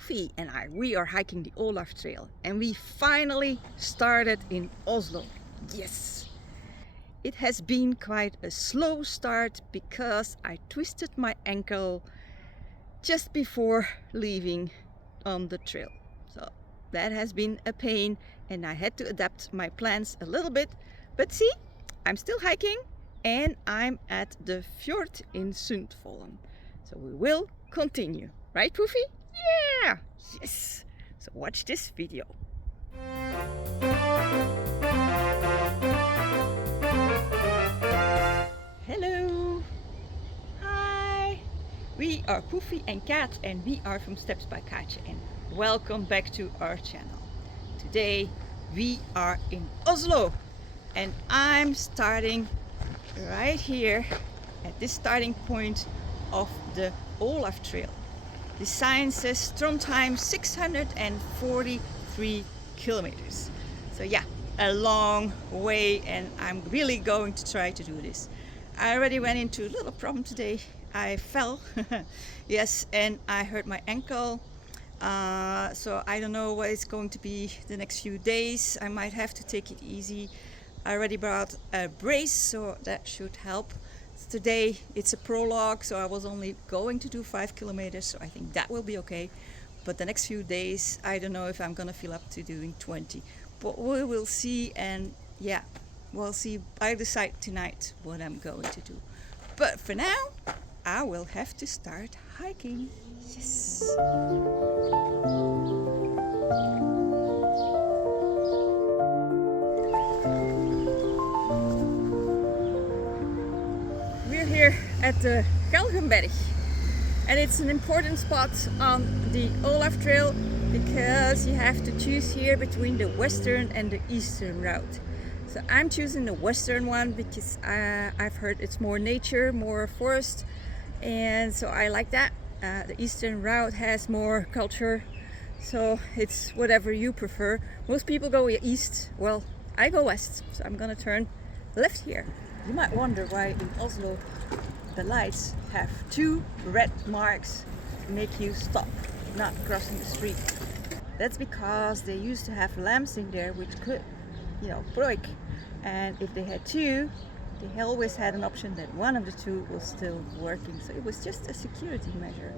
Poofy and we are hiking the Olav Trail, and we finally started in Oslo. Yes! It has been quite a slow start because I twisted my ankle just before leaving on the trail. So that has been a pain and I had to adapt my plans a little bit. But see, I'm still hiking and I'm at the fjord in Sundvollen. So we will continue. Right, Poofy? Yeah! Yes! So watch this video. Hello! Hi! We are Poofy and Kat and we are from Steps by Katje and welcome back to our channel. Today we are in Oslo and I'm starting right here at this starting point of the Olav Trail. The sign says Trondheim 643 kilometers. So yeah, a long way and I'm really going to try to do this. I already went into a little problem today. I fell, yes, and I hurt my ankle. So I don't know what it's going to be the next few days. I might have to take it easy. I already brought a brace, so that should help. Today it's a prologue, so I was only going to do 5 kilometers, so I think that will be okay. But the next few days, I don't know if I'm gonna feel up to doing 20. But we will see, and yeah, we'll see. I decide tonight what I'm going to do. But for now, I will have to start hiking. Yes. We're here at the Kongeveg, and it's an important spot on the Olav Trail because you have to choose here between the western and the eastern route. So I'm choosing the western one because I've heard it's more nature, more forest, and so I like that. The eastern route has more culture, so it's whatever you prefer. Most people go east, well, I go west, so I'm gonna turn left here. You might wonder why in Oslo the lights have 2 red marks to make you stop, not crossing the street. That's because they used to have lamps in there which could, break. And if they had 2, they always had an option that one of the 2 was still working. So it was just a security measure.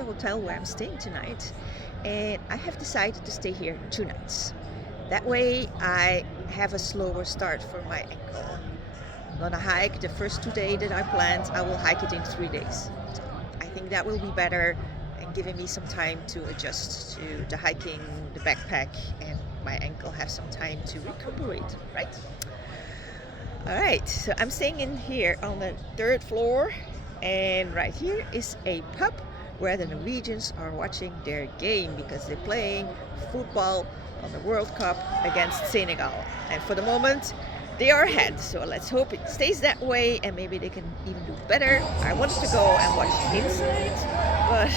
Hotel where I'm staying tonight, and I have decided to stay here 2 nights. That way I have a slower start for my ankle. I'm gonna hike the first 2 days that I planned. I will hike it in 3 days. So I think that will be better and giving me some time to adjust to the hiking, the backpack, and my ankle have some time to recuperate, right? Alright, so I'm staying in here on the 3rd floor, and right here is a pub where the Norwegians are watching their game because they're playing football on the World Cup against Senegal. And for the moment, they are ahead. So let's hope it stays that way and maybe they can even do better. I wanted to go and watch inside, but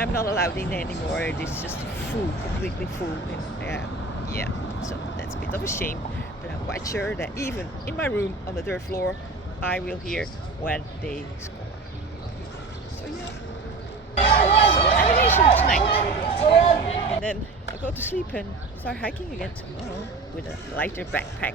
I'm not allowed in anymore. It's just full, completely full. Yeah, so that's a bit of a shame. But I'm quite sure that even in my room on the 3rd floor, I will hear when they score. So yeah. Animation tonight, and then I'll go to sleep and start hiking again tomorrow with a lighter backpack.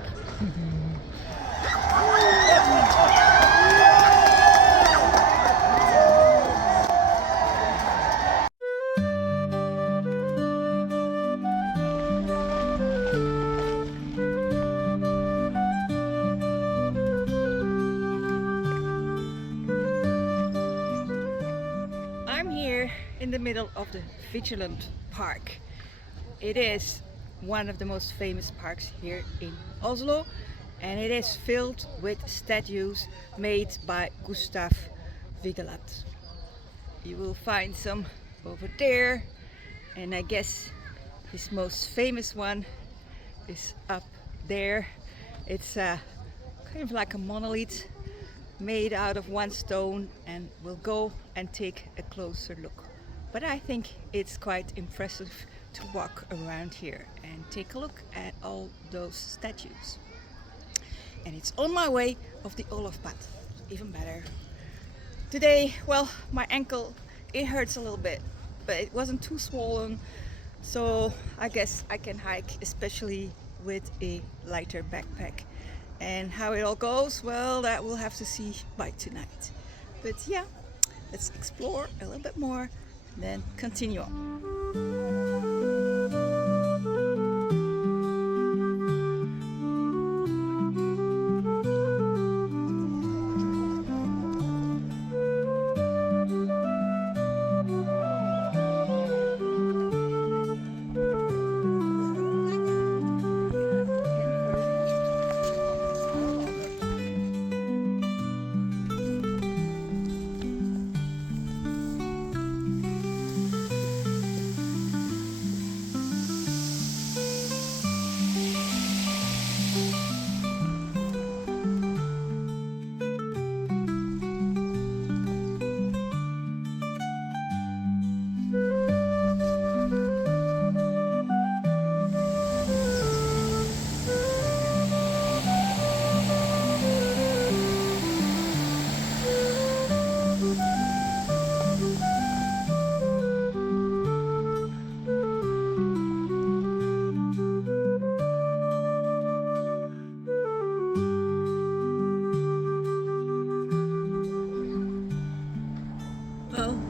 I'm here in the middle of the Vigeland Park. It is one of the most famous parks here in Oslo, and it is filled with statues made by Gustav Vigeland. You will find some over there, and I guess his most famous one is up there. It's kind of like a monolith made out of one stone, and we'll go and take a closer look. But I think it's quite impressive to walk around here and take a look at all those statues. And it's on my way of the Olav path, even better. Today, well, my ankle, it hurts a little bit, but it wasn't too swollen, so I guess I can hike, especially with a lighter backpack. And how it all goes, well, that we'll have to see by tonight. But yeah, let's explore a little bit more, then continue on.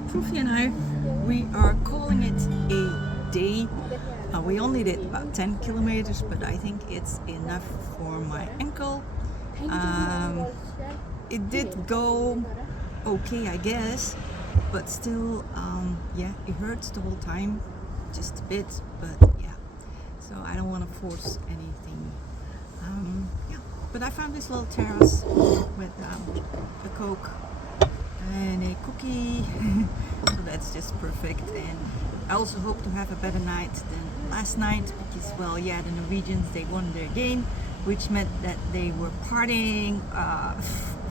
Proofy and I, we are calling it a day. We only did about 10 kilometers, but I think it's enough for my ankle. It did go okay, I guess, but still, yeah, it hurts the whole time, just a bit, but yeah, so I don't want to force anything. Yeah, but I found this little terrace with a Coke and a cookie, so that's just perfect. And I also hope to have a better night than last night, because, well, yeah, the Norwegians, they won their game, which meant that they were partying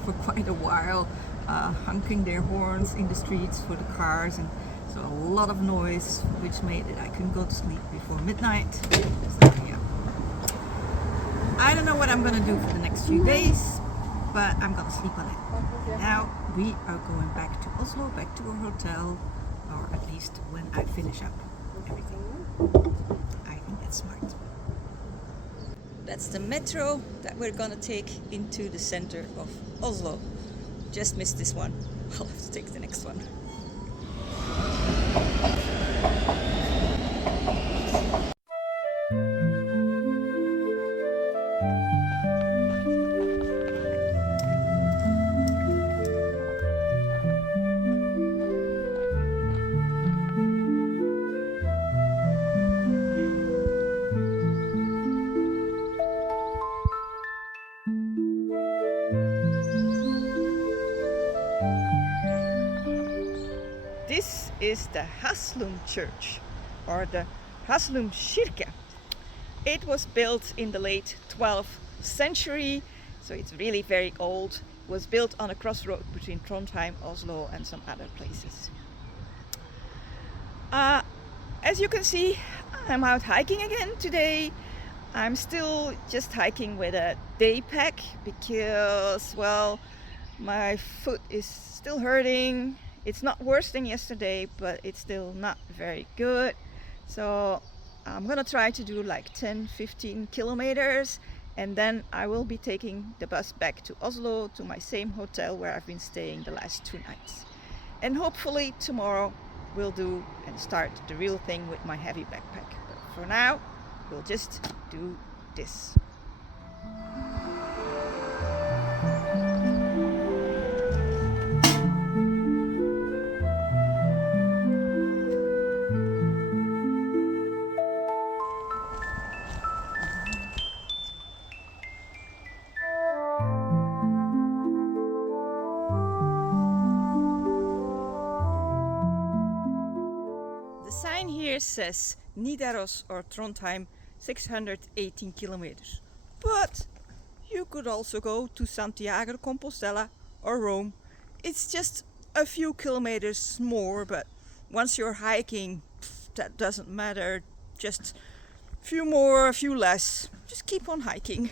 for quite a while, honking their horns in the streets for the cars, and so a lot of noise, which made it I couldn't go to sleep before midnight. So yeah, I don't know what I'm gonna do for the next few days, but I'm gonna sleep on it. Now we are going back to Oslo, back to our hotel, or at least when I finish up everything. I think that's smart. That's the metro that we're gonna take into the center of Oslo. Just missed this one. I'll have to take the next one. This is the Haslum Church, or the Haslum Kirke. It was built in the late 12th century, so it's really very old. It was built on a crossroad between Trondheim, Oslo, and some other places. As you can see, I'm out hiking again today. I'm still just hiking with a day pack because, well, my foot is still hurting. It's not worse than yesterday, but it's still not very good. So I'm gonna try to do like 10-15 kilometers, and then I will be taking the bus back to Oslo, to my same hotel where I've been staying the last 2 nights. And hopefully tomorrow we'll do and start the real thing with my heavy backpack. But for now, we'll just do this. here says Nidaros or Trondheim 618 kilometers. But you could also go to Santiago de Compostela or Rome. It's just a few kilometers more, but once you're hiking, that doesn't matter. Just a few more, a few less. Just keep on hiking.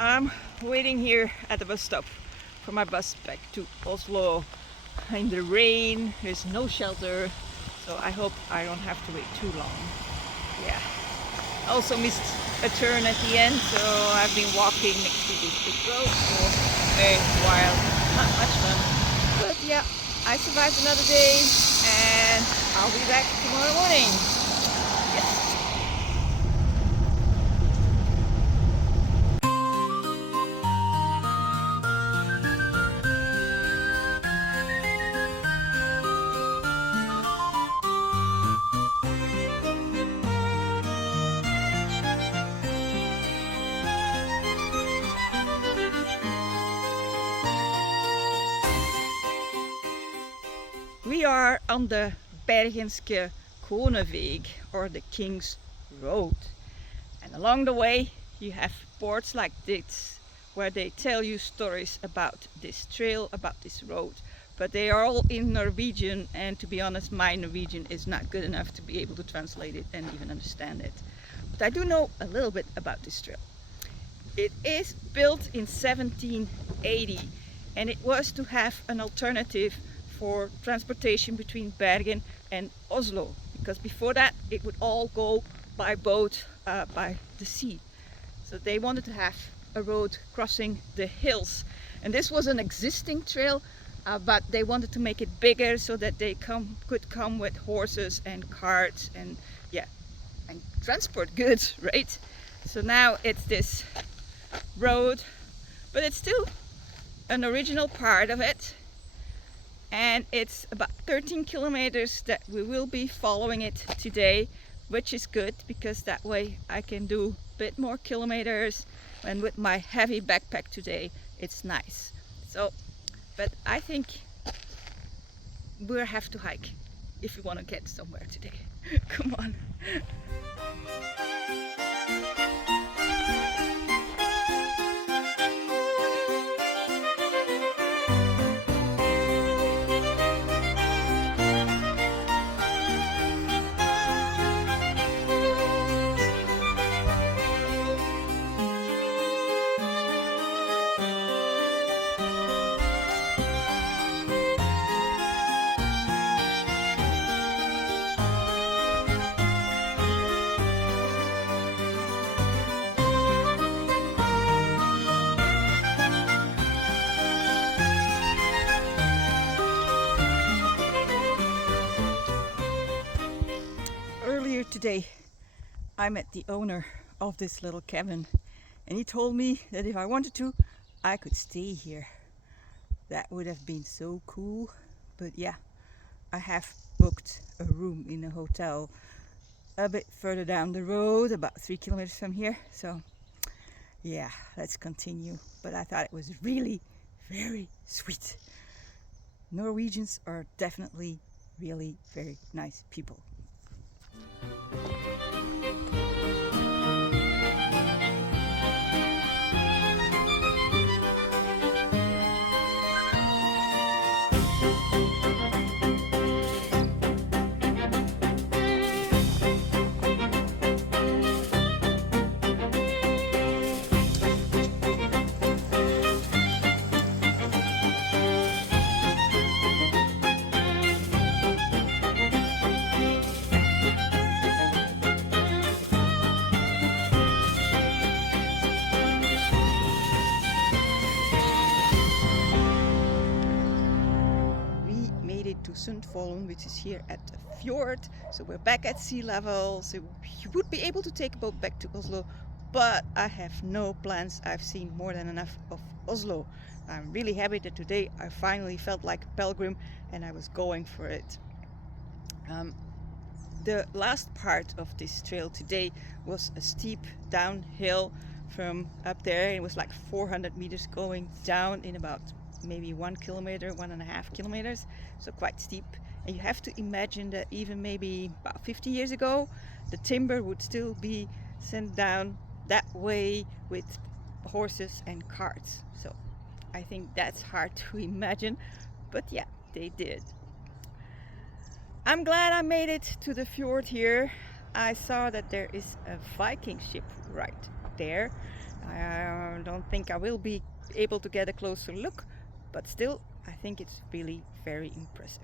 I'm waiting here at the bus stop for my bus back to Oslo in the rain. There's no shelter, so I hope I don't have to wait too long. Yeah, I also missed a turn at the end, so I've been walking next to this big road for a very while. Not much fun, but yeah, I survived another day and I'll be back tomorrow morning. Yes. We are on the Bergenske Kongeveg, or the King's Road, and along the way you have boards like this where they tell you stories about this trail, about this road, but they are all in Norwegian, and to be honest, my Norwegian is not good enough to be able to translate it and even understand it. But I do know a little bit about this trail. It is built in 1780 and it was to have an alternative for transportation between Bergen and Oslo, because before that it would all go by boat by the sea. So they wanted to have a road crossing the hills, and this was an existing trail, but they wanted to make it bigger so that they could come with horses and carts and and transport goods, right? So now it's this road, but it's still an original part of it. And it's about 13 kilometers that we will be following it today, which is good because that way I can do a bit more kilometers, and with my heavy backpack today it's nice. So, but I think we'll have to hike if we want to get somewhere today. Come on. Today I met the owner of this little cabin, and he told me that if I wanted to, I could stay here. That would have been so cool, but yeah, I have booked a room in a hotel a bit further down the road, about 3 kilometers from here. So yeah, let's continue. But I thought it was really very sweet. Norwegians are definitely really very nice people. Sundvollen, which is here at the fjord. So we're back at sea level, so you would be able to take a boat back to Oslo, but I have no plans. I've seen more than enough of Oslo. I'm really happy that today I finally felt like a pilgrim and I was going for it. The last part of this trail today was a steep downhill from up there. It was like 400 meters going down in about maybe 1 kilometer, 1.5 kilometers, so quite steep. And you have to imagine that even maybe about 50 years ago, the timber would still be sent down that way with horses and carts. So I think that's hard to imagine, but yeah, they did. I'm glad I made it to the fjord here. I saw that there is a Viking ship right there. I don't think I will be able to get a closer look, but still, I think it's really very impressive.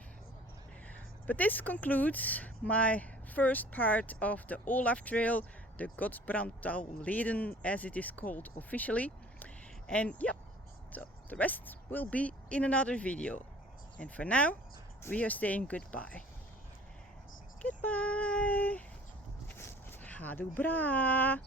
But this concludes my first part of the Olav Trail, the Gudbrandsdalsleden as it is called officially. And yep, so the rest will be in another video. And for now, we are saying goodbye. Goodbye. Ha det bra.